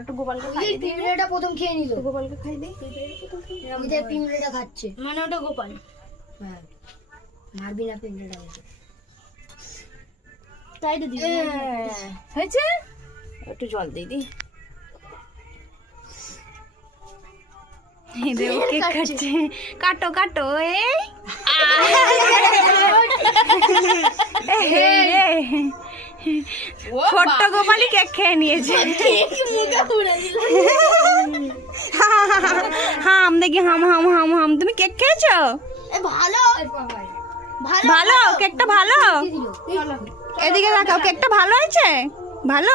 একটু গোপালকে খাইয়ে দিই। পিঁপড়েটা প্রথম খেয়ে নিল। গোপালকে খাইয়ে দিই। ওদের পিঁপড়েটা খাচ্ছে। মানে ওটা গোপাল। হ্যাঁ, মারবি না পিঁপড়েটা। তাই তো দিদি হয়েছে। একটু জল দিয়ে দিই। কেক খাচ্ছে। কাটো কাটো। ছোট্ট গোপালই কেক খেয়ে নিয়েছে। হাম দেখি, হাম হাম হাম হাম। তুমি কেক খেয়েছো? ভালো ভালো, কেকটা ভালো। এদিকে দেখাও, কেকটা ভালো হয়েছে? ভালো।